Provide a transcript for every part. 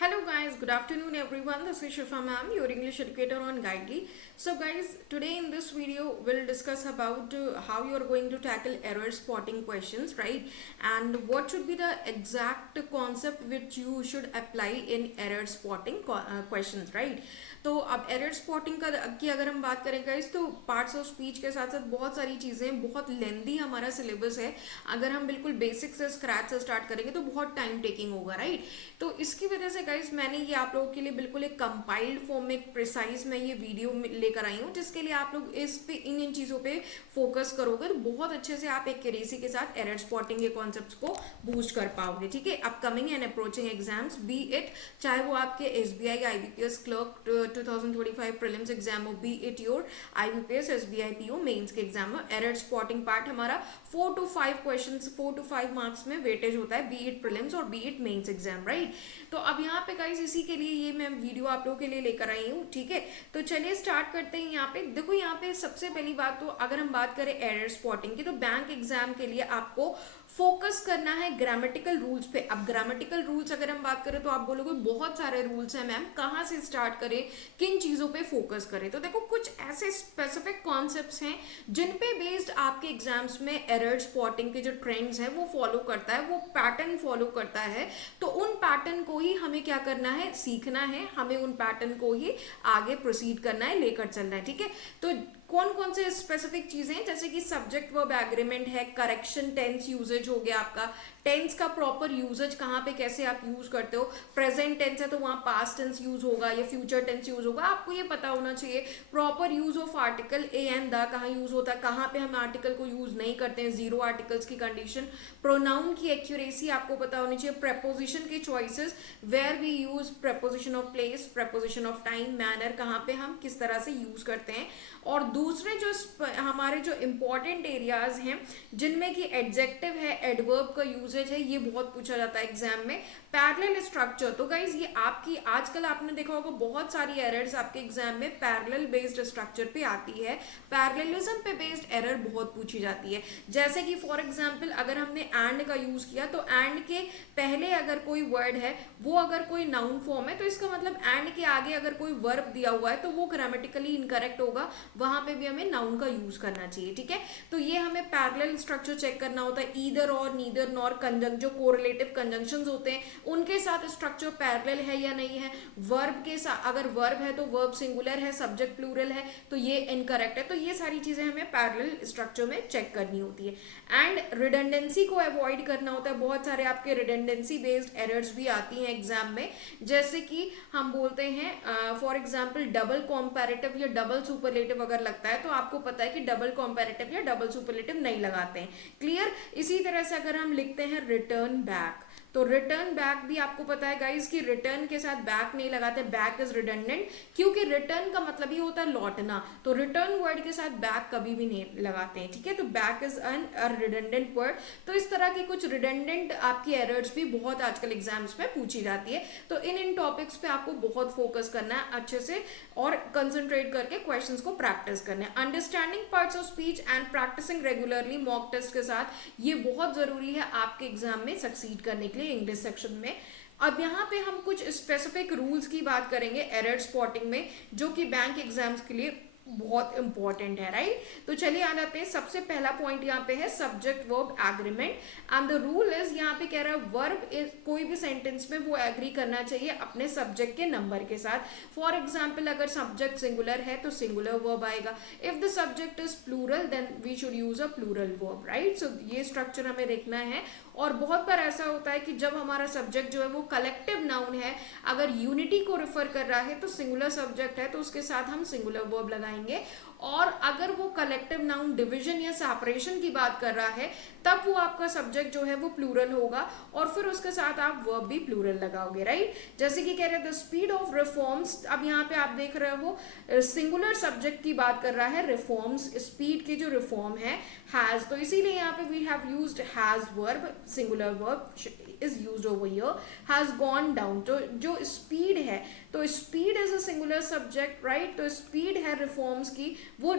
Hello guys, good afternoon everyone. This is Shifa ma'am, your English educator on Guidely. So guys, today in this video we'll discuss about how you are going to tackle error spotting questions, right? And what should be the exact concept which you should apply in error spotting questions, right? तो अब error spotting का की अगर हम बात करें guys तो parts of speech के साथ साथ बहुत सारी चीज़ें, बहुत लेंदी हमारा सिलेबस है. अगर हम बिल्कुल बेसिक से स्क्रैच से स्टार्ट करेंगे तो बहुत टाइम टेकिंग होगा, राइट? तो इसकी वजह से गाइस मैंने ये आप लोगों के लिए बिल्कुल एक कंपाइल्ड फॉर्म में एक प्रिसाइज मैं ये वीडियो लेकर आई हूँ, जिसके लिए आप लोग इस पे इन चीज़ों पे फोकस करोगे तो बहुत अच्छे से आप एक्यूरेसी के साथ एरर स्पॉटिंग के कॉन्सेप्ट्स को बूस्ट कर पाओगे. ठीक है, upcoming and approaching exams be it, चाहे वो आपके SBI IBPS clerk 2025 prelims exam हो, be it your IBPS SBI PO mains के एग्जाम हो, एरर स्पॉटिंग पार्ट हमारा 4 to 5 क्वेश्चंस 4 to 5 मार्क्स में वेटेज होता है, बी इट प्रीलिम्स और be it mains exam, right? तो अब यहाँ पे गाइस इसी के लिए ये मैं वीडियो आप लोगों के लिए लेकर आई हूँ. ठीक है, तो चलिए स्टार्ट करते हैं. यहाँ पे देखो, यहाँ पे सबसे पहली बात तो अगर हम बात करें एरर स्पॉटिंग की, तो बैंक एग्जाम के लिए आपको फोकस करना है ग्रामेटिकल रूल्स पे. अब ग्रामेटिकल रूल्स अगर हम बात करें तो आप बोलोगे बहुत सारे रूल्स हैं मैम, कहाँ से स्टार्ट करें, किन चीज़ों पे फोकस करें? तो देखो, कुछ ऐसे स्पेसिफिक कॉन्सेप्ट्स हैं जिन पे बेस्ड आपके एग्जाम्स में एरर स्पॉटिंग के जो ट्रेंड्स हैं वो फॉलो करता है, वो पैटर्न फॉलो करता है. तो उन पैटर्न को ही हमें क्या करना है, सीखना है, हमें उन पैटर्न को ही आगे प्रोसीड करना है, लेकर चलना है. ठीक है, तो कौन कौन से स्पेसिफिक चीजें हैं, जैसे कि सब्जेक्ट वर्ब एग्रीमेंट है, करेक्शन टेंस यूजेज हो गया आपका, टेंस का प्रॉपर यूजेज कहाँ पे कैसे आप यूज करते हो. प्रेजेंट टेंस है तो वहाँ पास्ट टेंस यूज होगा या फ्यूचर टेंस यूज होगा, आपको ये पता होना चाहिए. Proper use of article A and the कहाँ यूज होता है, कहाँ पे हम आर्टिकल को यूज नहीं करते हैं, जीरो आर्टिकल्स की कंडीशन. प्रोनाउन की एक्यूरेसी आपको पता होनी चाहिए. प्रेपोजिशन के choices, where we use preposition of place, preposition of time, manner, कहाँ पे हम किस तरह से यूज करते हैं. और दूसरे जो हमारे जो इंपॉर्टेंट एरियाज हैं जिनमें कि एडजेक्टिव है, एडवर्ब का यूजेज है, ये बहुत पूछा जाता है एग्जाम में. पैरेलल स्ट्रक्चर, तो गाइज ये आपकी आजकल आपने देखा होगा बहुत सारी एरर्स आपके एग्जाम में पैरेलल बेस्ड स्ट्रक्चर पे आती है. पैरेललिज्म पे बेस्ड एरर बहुत पूछी जाती है. जैसे कि फॉर एग्जांपल अगर हमने एंड का यूज किया तो एंड के पहले अगर कोई वर्ड है वो अगर कोई नाउन फॉर्म है तो इसका मतलब एंड के आगे अगर कोई वर्ब दिया हुआ है तो वो ग्रामेटिकली इनकरेक्ट होगा, वहां पे भी हमें नाउन का यूज करना चाहिए. ठीक है, तो ये हमें पैरेलल स्ट्रक्चर चेक करना होता है. ईदर और, नीदर, नॉर, कंजंक्शन, जो कोरिलेटिव कंजंक्शंस होते हैं उनके साथ स्ट्रक्चर पैरेलल है या नहीं है. वर्ब के साथ अगर वर्ब है तो वर्ब सिंगुलर है, सब्जेक्ट प्लूरल है तो ये इनकरेक्ट है. तो ये सारी चीजें हमें पैरेलल स्ट्रक्चर में चेक करनी होती है. एंड रिडंडेंसी को अवॉइड करना होता है. बहुत सारे आपके रिडंडेंसी बेस्ड एरर्स भी आती हैं एग्जाम में, जैसे कि हम बोलते हैं फॉर एग्जांपल डबल कॉम्पैरेटिव या डबल सुपरलेटिव अगर लगता है तो आपको पता है कि डबल कॉम्पैरेटिव या डबल सुपरलेटिव नहीं लगाते हैं. क्लियर? इसी तरह से अगर हम लिखते हैं रिटर्न बैक, तो रिटर्न बैक भी आपको पता है गाइस कि रिटर्न के साथ बैक नहीं लगाते, बैक इज रिडंडेंट, क्योंकि रिटर्न का मतलब ही होता है लौटना. तो रिटर्न वर्ड के साथ बैक कभी भी नहीं लगाते हैं. ठीक है, तो back is an redundant word. तो इस तरह की कुछ रिडंडेंट आपकी एरर्स भी बहुत आजकल एग्जाम्स में पूछी जाती है. तो इन टॉपिक्स पे आपको बहुत फोकस करना है अच्छे से और कंसंट्रेट करके क्वेश्चंस को प्रैक्टिस करना है. Understanding parts of speech and practising regularly mock test के साथ, ये बहुत जरूरी है आपके एग्जाम में सक्सीड करने के लिए इंग्लिश सेक्शन में. अब यहाँ पे हम कुछ स्पेसिफिक रूल्स की बात करेंगे एरर स्पॉटिंग में, जो कि बैंक एग्जाम्स के लिए बहुत इंपॉर्टेंट है, राइट? तो चलिए आ जाते हैं. सबसे पहला पॉइंट यहाँ पे है subject verb agreement. And the rule is, यहाँ पे कह रहा है वर्ब कोई भी सेंटेंस में वो एग्री करना चाहिए अपने सब्जेक्ट के नंबर के साथ. फॉर एग्जाम्पल अगर सब्जेक्ट सिंगुलर है तो सिंगुलर वर्ब आएगा. If the subject is plural then we should use a plural verb, right? So ये स्ट्रक्चर हमें देखना है. और बहुत बार ऐसा होता है कि जब हमारा सब्जेक्ट जो है वो कलेक्टिव नाउन है, अगर यूनिटी को रिफर कर रहा है तो सिंगुलर सब्जेक्ट है तो उसके साथ हम सिंगुलर वर्ब लगाएंगे. और अगर वो कलेक्टिव नाउन डिवीजन या सेपरेशन की बात कर रहा है तब वो आपका सब्जेक्ट जो है वो प्लूरल होगा और फिर उसके साथ आप वर्ब भी प्लूरल लगाओगे, राइट? जैसे कि कह रहे हैं द स्पीड ऑफ रिफॉर्म्स. अब यहाँ पे आप देख रहे हो सिंगुलर सब्जेक्ट की बात कर रहा है, रिफॉर्म्स, स्पीड की जो रिफॉर्म है हैज, तो इसीलिए यहाँ पे we have used has verb, singular verb is used over here, has gone down. तो जो स्पीड है, तो speed is a singular subject, right? तो स्पीड है रिफॉर्म्स की, वो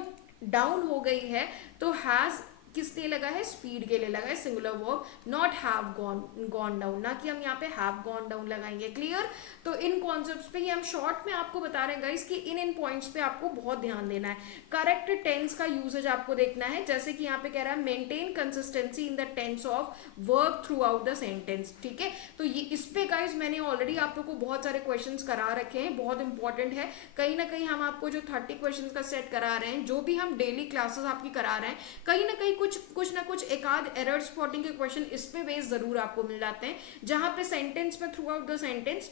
डाउन हो गई है, तो हैज किस लिए लगा है, स्पीड के लिए लगा है singular verb, not have gone down, ना कि हम यहाँ पे हैव गॉन डाउन लगाएंगे। क्लियर। तो इन कॉन्सेप्ट्स पे ये हम शॉर्ट में आपको बता रहे हैं गाइस कि इन पॉइंट्स पे आपको बहुत ध्यान देना है। करेक्ट टेंस का यूजेज आपको देखना है, जैसे कि यहाँ पे कह रहा है maintain consistency in the tense of verb throughout the sentence. ठीक है, तो ये इस पे गाइस मैंने ऑलरेडी आप लोग को बहुत सारे क्वेश्चंस करा रखे हैं, बहुत इंपॉर्टेंट है। कहीं ना कहीं हम आपको जो 30 क्वेश्चन का सेट करा रहे हैं, जो भी हम डेली क्लासेस आपकी करा रहे हैं, कहीं ना कहीं कुछ ना कुछ एक आध एरर स्पॉटिंग के क्वेश्चन इस पे बेस जरूर आपको मिल जाते हैं, जहां पे सेंटेंस में थ्रू आउट द सेंटेंस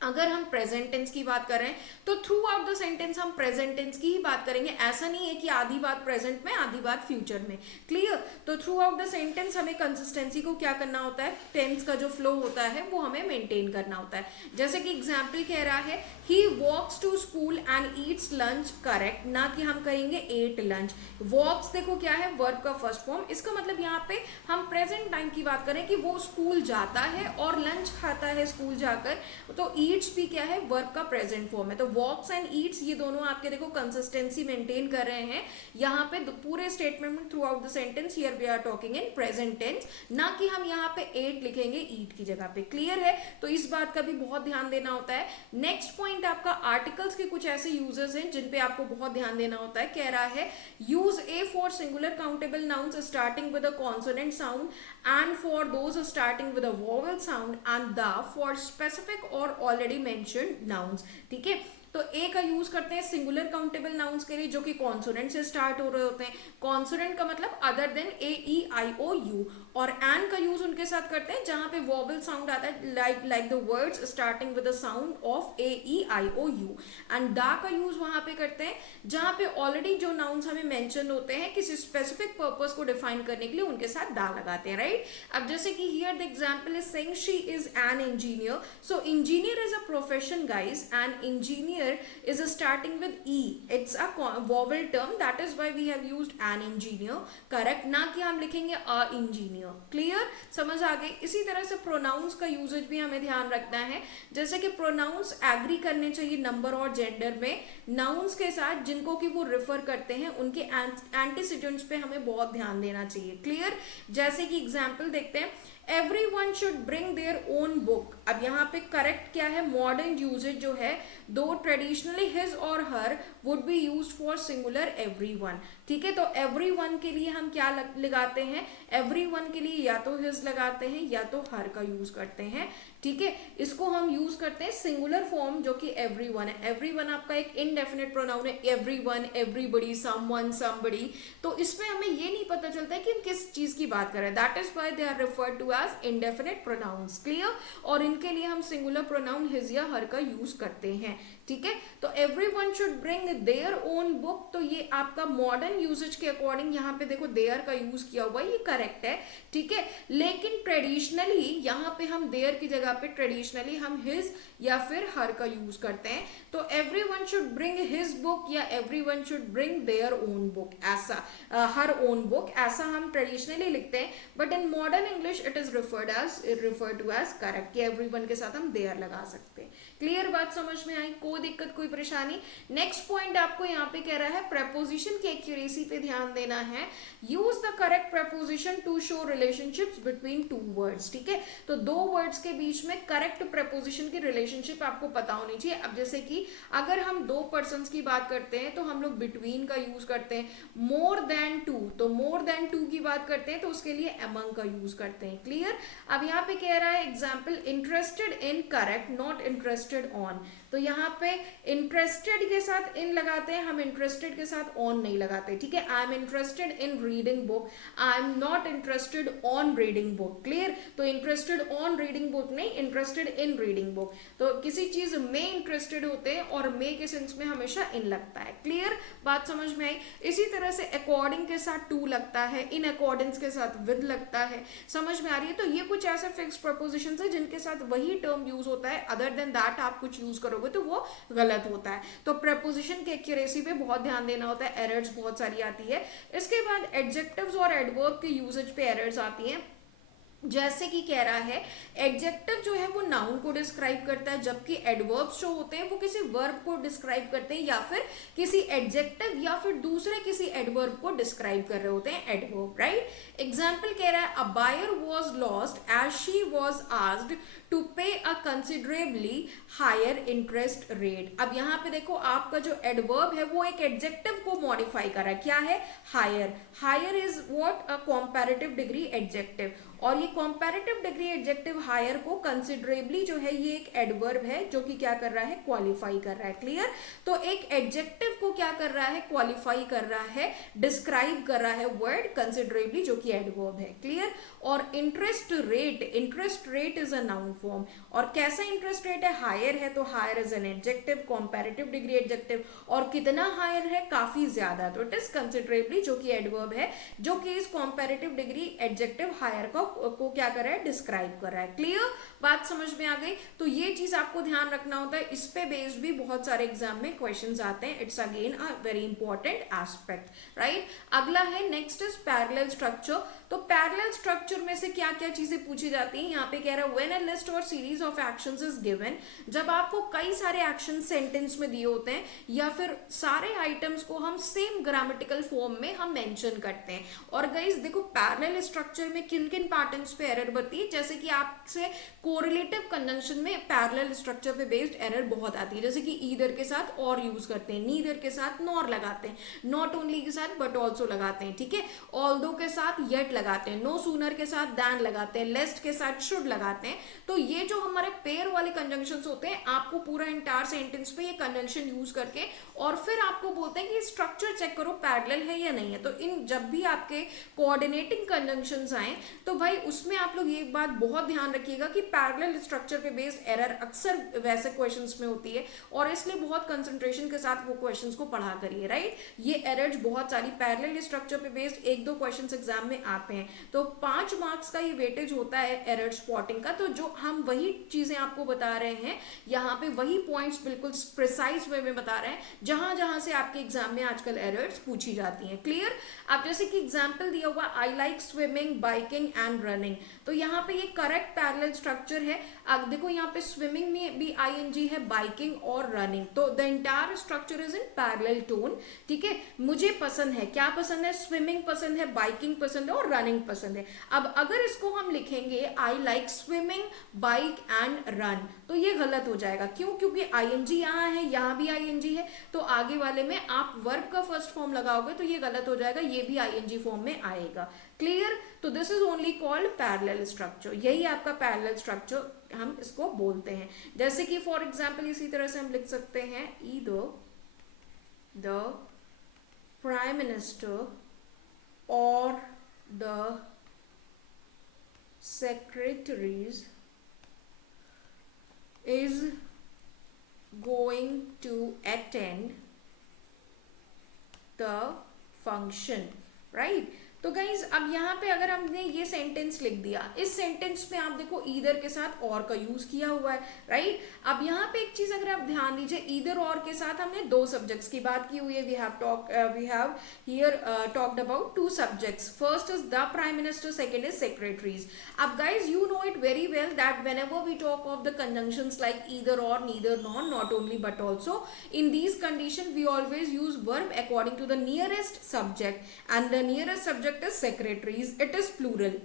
अगर हम प्रेजेंट टेंस की बात कर रहे हैं तो थ्रू आउट द सेंटेंस हम प्रेजेंट टेंस की ही बात करेंगे। ऐसा नहीं है कि आधी बात प्रेजेंट में आधी बात फ्यूचर में। क्लियर। तो थ्रू आउट द सेंटेंस हमें कंसिस्टेंसी को क्या करना होता है, टेंस का जो फ्लो होता है वो हमें मेंटेन करना होता है। जैसे कि एग्जाम्पल कह रहा है he walks to school and eats lunch, correct, ना कि हम कहेंगे एट लंच। वॉक्स देखो क्या है, वर्ब का फर्स्ट फॉर्म, इसका मतलब यहाँ पे हम प्रेजेंट टाइम की बात करें कि वो स्कूल जाता है और लंच खाता है स्कूल जाकर, तो ईट्स भी क्या है, वर्ब का प्रेजेंट फॉर्म है। तो वॉक्स एंड ईट्स ये दोनों आपके देखो कंसिस्टेंसी मेंटेन कर रहे हैं यहाँ पे पूरे स्टेटमेंट में throughout the sentence. Here we are talking in present tense, ना कि हम यहाँ पे एट लिखेंगे ईट की जगह पे। क्लियर है, तो इस बात का भी बहुत ध्यान देना होता है। नेक्स्ट पॉइंट आपका आर्टिकल्स के कुछ ऐसे यूजेस हैं जिन पे आपको बहुत ध्यान देना होता है। कह रहा है use A for singular countable nouns starting with a consonant sound and for those starting with a vowel sound and the for specific or already mentioned nouns। ठीक है, तो ए का यूज करते हैं सिंगुलर काउंटेबल नाउन्स के लिए जो कि कॉन्सोनेंट से स्टार्ट हो रहे होते हैं। कॉन्सोनेंट का मतलब other than a e i o u, और एन का यूज उनके साथ करते हैं जहां पे वॉवल साउंड आता है, like the words starting with the sound of a e i o u. And the का यूज वहां पे करते हैं जहां पे ऑलरेडी जो नाउन्स हमें मेंशन होते हैं किसी स्पेसिफिक पर्पस को डिफाइन करने के लिए उनके साथ दा लगाते हैं, राइट। अब जैसे कि here the example is saying she is an engineer. So engineer is a profession guys, and engineer is starting with E. It's a vowel term, that is why we have used an engineer, correct, ना कि हम लिखेंगे a engineer। Clear, समझ आ गई। इसी तरह से pronounce का यूजेज भी हमें ध्यान रखना है, जैसे कि प्रोनाउंस एग्री करने चाहिए नंबर और जेंडर में नाउन्स के साथ जिनको कि वो रिफर करते हैं, उनके एंटीसिडेंट्स पे हमें बहुत ध्यान देना चाहिए। क्लियर, जैसे कि एग्जाम्पल देखते हैं everyone should bring their own book। अब यहाँ पे करेक्ट क्या है, मॉडर्न यूजेज जो है, दो ट्रेडिशनली हिज और her would be used for singular everyone. ठीक है, तो एवरीवन के लिए हम क्या लगाते हैं, एवरीवन के लिए या तो हिज लगाते हैं या तो हर का यूज करते हैं। ठीक है, इसको हम यूज करते हैं सिंगुलर फॉर्म जो कि एवरीवन है। एवरीवन आपका एक इनडेफिनेट प्रोनाउन है, एवरीवन, एवरीबडी, समवन, समबडी। तो इसमें हमें ये नहीं पता चलता है कि हम किस चीज की बात कर रहे हैं, that is why they are referred to as indefinite pronouns. Clear, और इनके लिए हम सिंगुलर प्रोनाउन हिज या हर का यूज करते हैं। ठीक है, तो everyone should bring their own book, तो ये आपका मॉडर्न यूजेज के अकॉर्डिंग यहाँ पे देखो देयर का यूज किया हुआ है, ये करेक्ट है। ठीक है, लेकिन ट्रेडिशनली यहाँ पे हम देयर की जगह पे ट्रेडिशनली हम हिज या फिर हर का यूज करते हैं। तो everyone should bring his book या everyone should bring their own book, ऐसा हर ओन बुक, ऐसा हम ट्रेडिशनली लिखते हैं। But in modern English it is referred to as correct कि एवरीवन के साथ हम देयर लगा सकते हैं। क्लियर, बात समझ में आई, कोई दिक्कत कोई परेशानी। नेक्स्ट पॉइंट आपको यहाँ पे कह रहा है प्रेपोजिशन की एक्यूरेसी पे ध्यान देना है। Use the correct preposition to show relationships between two words. ठीक है, तो दो वर्ड्स के बीच में करेक्ट प्रेपोजिशन की रिलेशनशिप आपको पता होनी चाहिए। अब जैसे कि अगर हम दो पर्सन्स की बात करते हैं तो हम लोग बिटवीन का यूज करते हैं। मोर देन टू, तो मोर देन टू की बात करते हैं तो उसके लिए अमंग का यूज करते हैं। क्लियर, अब यहाँ पे कह रहा है example interested in, correct, not interested on. तो यहाँ पे इंटरेस्टेड के साथ इन लगाते हैं, हम इंटरेस्टेड के साथ ऑन नहीं लगाते। ठीक है, I am interested in reading book, I am not interested on reading book. Clear, तो इंटरेस्टेड ऑन रीडिंग बुक नहीं, इंटरेस्टेड इन रीडिंग बुक। तो किसी चीज में इंटरेस्टेड होते हैं और मे के सेंस में हमेशा इन लगता है। क्लियर, बात समझ में आई। इसी तरह से अकॉर्डिंग के साथ टू लगता है, इन अकॉर्डेंस के साथ विद लगता है। समझ में आ रही है। तो ये कुछ ऐसे फिक्स प्रपोजिशंस है जिनके साथ वही टर्म यूज होता है, अदर देन दैट आप कुछ यूज करोगे तो वो गलत होता है। तो प्रेपोजिशन की एक्यूरेसी पे बहुत ध्यान देना होता है, एरर्स बहुत सारी आती है। इसके बाद एडजेक्टिव्स और एडवर्ब के यूजेज पे एरर्स आती हैं। जैसे कि कह रहा है एडजेक्टिव जो है वो नाउन को डिस्क्राइब करता है, जबकि एडवर्ब्स जो होते हैं वो किसी वर्ब को डिस्क्राइब करते हैं, या फिर किसी एडजेक्टिव या फिर दूसरे किसी एडवर्ब को डिस्क्राइब कर रहे होते हैं, एडवर्ब, राइट। एग्जाम्पल कह रहा है a buyer was lost as she was asked to pay a considerably higher interest rate. अब यहाँ पे देखो आपका जो एडवर्ब है वो एक एडजेक्टिव को मॉडिफाई कर रहा है, क्या है, higher. Higher is what, a comparative degree adjective, और ये कंपैरेटिव डिग्री एडजेक्टिव हायर को कंसिडरेबली जो है ये एक एडवर्ब है जो कि क्या कर रहा है, क्वालिफाई कर रहा है, क्लियर। तो एक एडजेक्टिव को क्या कर रहा है, क्वालिफाई कर रहा है, डिस्क्राइब कर रहा है वर्ड कंसिडरेबली जो कि एडवर्ब है, क्लियर। और interest rate is a noun form, और कैसा इंटरेस्ट रेट है, हायर है, तो higher is an adjective, comparative degree adjective, और कितना हायर है, काफी ज्यादा, तो इट इज कंसिडरेबली जो कि एडवर्ब है, जो कि इस कंपैरेटिव डिग्री एडजेक्टिव हायर को क्या कर रहा है, डिस्क्राइब कर रहा है, क्लियर। बात समझ में आ गई। तो ये चीज आपको ध्यान रखना होता है, इस पे बेस्ड भी बहुत सारे एग्जाम में क्वेश्चंस आते हैं, it's again a very important aspect, right. अगला है नेक्स्ट इज पैरेलल स्ट्रक्चर। तो पैरेलल स्ट्रक्चर में से क्या क्या चीजें पूछी जाती हैं, यहाँ पे कह रहा है व्हेन अ लिस्ट और series of actions is given, जब आपको कई सारे एक्शन सेंटेंस में दिए होते हैं, या फिर सारे आइटम्स को हम सेम ग्रामेटिकल फॉर्म में हम मेंशन करते हैं। और गाइस देखो पैरेलल स्ट्रक्चर में किन किन पैटर्न्स पे एरर बनती है, जैसे कि आपसे कोरिलेटिव कंजंक्शन में पैरेलल स्ट्रक्चर पे बेस्ड एरर बहुत आती है, जैसे कि ईदर के साथ और यूज करते हैं, नीदर के साथ नॉर लगाते हैं, नॉट ओनली के साथ बट ऑल्सो लगाते हैं, ठीक है, ऑल्दो के साथ येट लगाते हैं, नो सूनर के साथ दैन लगाते हैं, लेस्ट के साथ शुड लगाते हैं। तो ये जो हमारे पेयर वाले कंजंक्शंस होते हैं, आपको पूरा इंटायर सेंटेंस पे ये कंजंक्शन यूज करके और फिर आपको बोलते हैं कि स्ट्रक्चर चेक करो पैरेलल है या नहीं है। तो इन जब भी आपके कोऑर्डिनेटिंग कंजंक्शंस आए तो भाई उसमें आप लोग ये बात बहुत ध्यान रखिएगा कि पैरेलल स्ट्रक्चर पे बेस्ड एरर अक्सर वैसे क्वेश्चंस में होती है, और इसलिए बहुत कंसंट्रेशन के साथ वो क्वेश्चंस को पढ़ा करिए, राइट। ये एरर्स बहुत सारी पैरेलल स्ट्रक्चर पे बेस्ड एक दो क्वेश्चंस एग्जाम में आते हैं, तो 5 मार्क्स का ये वेटेज होता है एरर स्पॉटिंग का। तो जो हम वही चीजें आपको बता रहे हैं यहाँ पे, वही पॉइंट्स बिल्कुल प्रिसाइज वे में बता रहे हैं जहां जहां से आपके एग्जाम में आजकल एरर्स पूछी जाती हैं, क्लियर। अब जैसे कि एग्जाम्पल दिया हुआ I like swimming biking and running, तो यहाँ पे ये करेक्ट पैरेलल स्ट्रक्चर है। अब देखो यहाँ पे स्विमिंग में भी आईएनजी है, बाइकिंग और रनिंग, तो the entire structure is in parallel tone, ठीक है। मुझे पसंद है, क्या पसंद है, स्विमिंग पसंद है, बाइकिंग पसंद है और रनिंग पसंद है। अब अगर इसको हम लिखेंगे I like swimming bike and run, तो ये गलत हो जाएगा, क्यों, क्योंकि आईएनजी यहाँ है, यहाँ भी आईएनजी है, तो आगे वाले में आप वर्ब का फर्स्ट फॉर्म लगाओगे तो ये गलत हो जाएगा, ये भी आईएनजी फॉर्म में आएगा, क्लियर। तो this is only called parallel structure, यही आपका पैरेलल स्ट्रक्चर हम इसको बोलते हैं। जैसे कि फॉर एग्जांपल इसी तरह से हम लिख सकते हैं ईदर द प्राइम मिनिस्टर और the secretaries is going to attend the function, right। तो गाइज अब यहाँ पे अगर हमने ये सेंटेंस लिख दिया, इस सेंटेंस में आप देखो ईदर के साथ और का यूज किया हुआ है, राइट। अब यहाँ पे एक चीज अगर आप ध्यान दीजिए, ईदर और के साथ हमने दो सब्जेक्ट्स की बात की हुई है, we have here talked about 2 subjects, first is the prime minister, second is secretaries. अब guys you know it very well that whenever we talk of the conjunctions like either or, neither nor, not only but also, in these conditions we always use verb according to the nearest subject, and the nearest subject is secretaries, it is plural.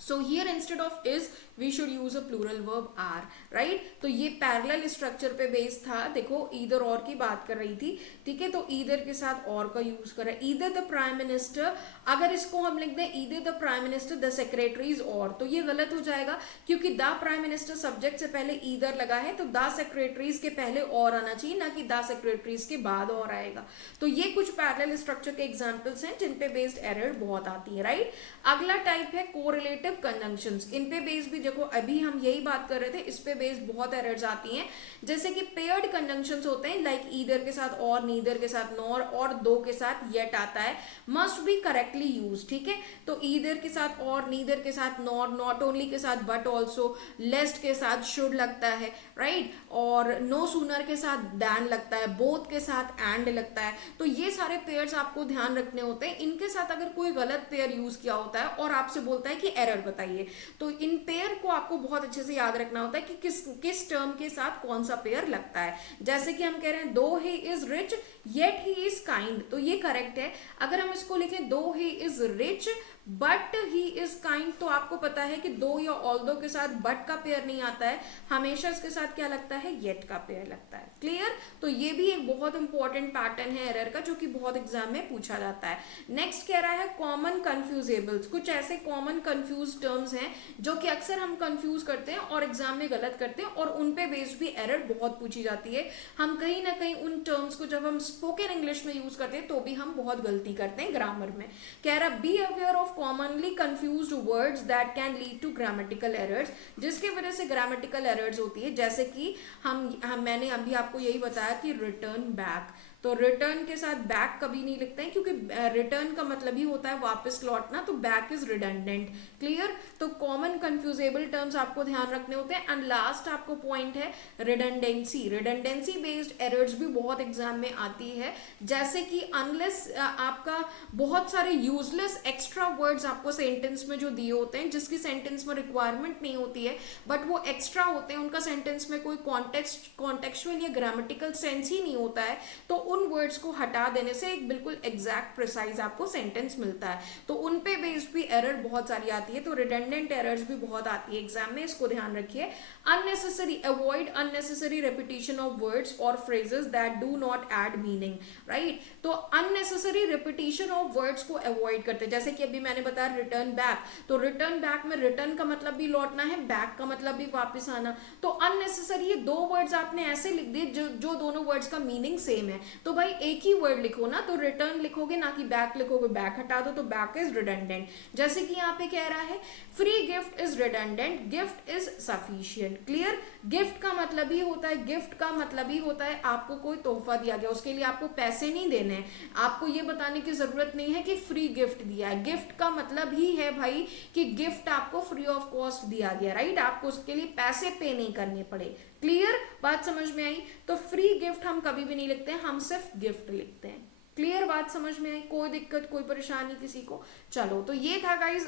So here instead of is we should use a plural verb are, right। तो ये parallel structure पे base था, देखो either और की बात कर रही थी, ठीक है, तो ईदर के साथ और का यूज कर रहा है, ईदर द प्राइम मिनिस्टर, अगर इसको हम लिख दें either the prime minister the secretaries और, तो ये गलत हो जाएगा, क्योंकि द प्राइम मिनिस्टर सब्जेक्ट से पहले ईदर लगा है, तो द सेक्रेटरीज के पहले और आना चाहिए, ना कि द सेक्रेटरीज के बाद और आएगा। तो ये कुछ पैरेलल स्ट्रक्चर के एग्जाम्पल्स हैं जिन पे बेस्ड एरर बहुत आती है, राइट। अगला टाइप है कोरिलेटिव कंजंक्शंस, इन पे बेस्ड भी देखो अभी हम यही बात कर रहे थे, इस पे बेस्ड बहुत एरर्स आती हैं, जैसे कि पेयर्ड कंजंक्शंस होते हैं, लाइक ईदर के साथ और, नीदर के साथ नॉर, और दो के साथ येट आता है, मस्ट बी करेक्टली यूज, ठीक है। तो ईदर के साथ और, नीदर के साथ नॉर, नॉट ओनली के साथ बट ऑल्सो, लेस्ट के साथ शुड लगता है, राइट, और नो सूनर के साथ दैन लगता है, बोथ के साथ एंड लगता है। तो ये सारे पेयर्स आपको ध्यान रखने होते हैं। इनके साथ अगर कोई गलत पेयर यूज किया होता है और आपसे बोलता है कि एरर बताइए, तो इन पेयर को आपको बहुत अच्छे से याद रखना होता है कि किस किस टर्म के साथ कौन सा पेयर लगता है। जैसे कि हम कह रहे हैं दो he is rich yet he is kind, तो ये करेक्ट है। अगर हम इसको लिखें दो he is rich but he is kind, तो आपको पता है कि दो या ऑल्दो के साथ बट का पेयर नहीं आता है, हमेशा इसके साथ क्या लगता है, येट का पेयर लगता है। क्लियर? तो ये भी एक बहुत इंपॉर्टेंट पैटर्न है एरर का, जो कि बहुत एग्जाम में पूछा जाता है। नेक्स्ट कह रहा है कॉमन कंफ्यूजेबल्स, कुछ ऐसे कॉमन कंफ्यूज टर्म्स हैं जो कि अक्सर हम कंफ्यूज करते हैं और एग्जाम में गलत करते हैं, और उन पे बेस्ड भी एरर बहुत पूछी जाती है। हम कहीं ना कहीं उन टर्म्स को जब हम स्पोकन इंग्लिश में यूज करते हैं तो भी हम बहुत गलती करते हैं ग्रामर में। कह रहा be aware of commonly confused words that can lead to grammatical errors, जिसके वजह से grammatical errors होती है। जैसे कि मैंने अभी आपको यही बताया कि रिटर्न बैक, तो रिटर्न के साथ बैक कभी नहीं लिखते हैं, क्योंकि रिटर्न का मतलब ही होता है वापस लौटना, तो बैक इज रिडंडेंट। क्लियर? तो कॉमन कंफ्यूजेबल टर्म्स आपको ध्यान रखने होते हैं। एंड लास्ट आपको पॉइंट है रिडंडेंसी, रिडंडेंसी बेस्ड एरर्स भी बहुत एग्जाम में आती है। जैसे कि अनलेस आपका बहुत सारे यूजलेस एक्स्ट्रा वर्ड्स आपको सेंटेंस में जो दिए होते हैं, जिसकी सेंटेंस में रिक्वायरमेंट नहीं होती है, बट वो एक्स्ट्रा होते हैं, उनका सेंटेंस में कोई कॉन्टेक्चुअल या ग्रामेटिकल सेंस ही नहीं होता है, तो उन वर्ड्स को हटा देने से एक बिल्कुल एग्जैक्ट प्रिसाइज आपको सेंटेंस मिलता है। तो उन पे बेस्ड भी एरर बहुत सारी आती है, तो रिडंडेंट एरर्स भी बहुत आती है एग्जाम में, इसको ध्यान रखिए। Unnecessary, avoid unnecessary repetition of words और phrases that do not add meaning, right. तो अननेसेसरी रिपीटिशन ऑफ वर्ड्स को अवॉइड करते हैं। जैसे कि अभी मैंने बताया रिटर्न बैक, तो रिटर्न बैक में रिटर्न का मतलब भी लौटना है, बैक का मतलब भी वापस आना, तो अननेसेसरी ये दो वर्ड्स आपने ऐसे लिख दिए जो दोनों वर्ड्स का मीनिंग सेम है, तो भाई एक ही वर्ड लिखो ना, तो रिटर्न लिखोगे ना कि बैक लिखोगे, बैक हटा दो तो बैक इज रिडंडेंट। जैसे कि यहाँ पे कह रहा है free gift is redundant, gift is sufficient. Clear? Gift का मतलब ही होता है, गिफ्ट का मतलब ही होता है आपको कोई तोहफा दिया गया, उसके लिए आपको पैसे नहीं देने हैं, आपको ये बताने की जरूरत नहीं है कि फ्री गिफ्ट दिया है। गिफ्ट का मतलब ही है भाई कि गिफ्ट आपको फ्री ऑफ कॉस्ट दिया गया, राइट, आपको उसके लिए पैसे पे नहीं करने पड़े। क्लियर? बात समझ में आई? तो फ्री गिफ्ट हम कभी भी नहीं लिखते हैं, हम सिर्फ गिफ्ट लिखते हैं। क्लियर? बात समझ में आई? कोई दिक्कत, कोई परेशानी किसी को? चलो, तो ये था गाइज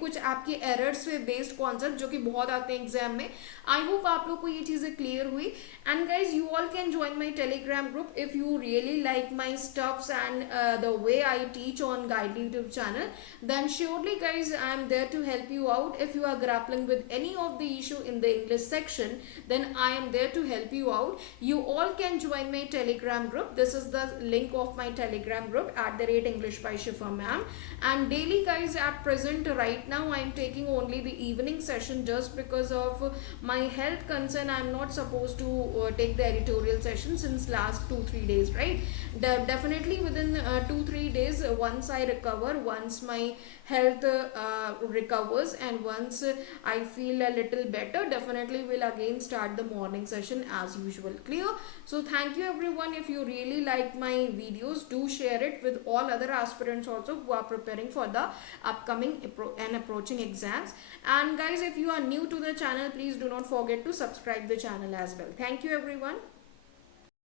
कुछ आपके एरर्स पे बेस्ड कॉन्सेप्ट जो कि बहुत आते हैं एग्जाम में। आई होप आप लोग को ये चीजें क्लियर हुई। And guys you all can join my Telegram group if you really like my stuffs and the way I teach on गाइडली YouTube channel, then surely guys I am there to help you out. If you are grappling with any of the issue in the English section, then I am there to help you out. You all can join my telegram group. This is the link of my telegram group @English by Shifa ma'am. And daily guys, at present right now I am taking only the evening session, just because of my health concern. I am not supposed to take the editorial session since last 2-3 days, right? Definitely within 2-3 days, once I recover, once my health recovers, and once I feel a little better, definitely will again start the morning session as usual. Clear? So thank you everyone. If you really like my videos, do share it with all other aspirants also who are preparing for the upcoming and approaching exams. And guys, if you are new to the channel, please do not forget to subscribe the channel as well. Thank you everyone.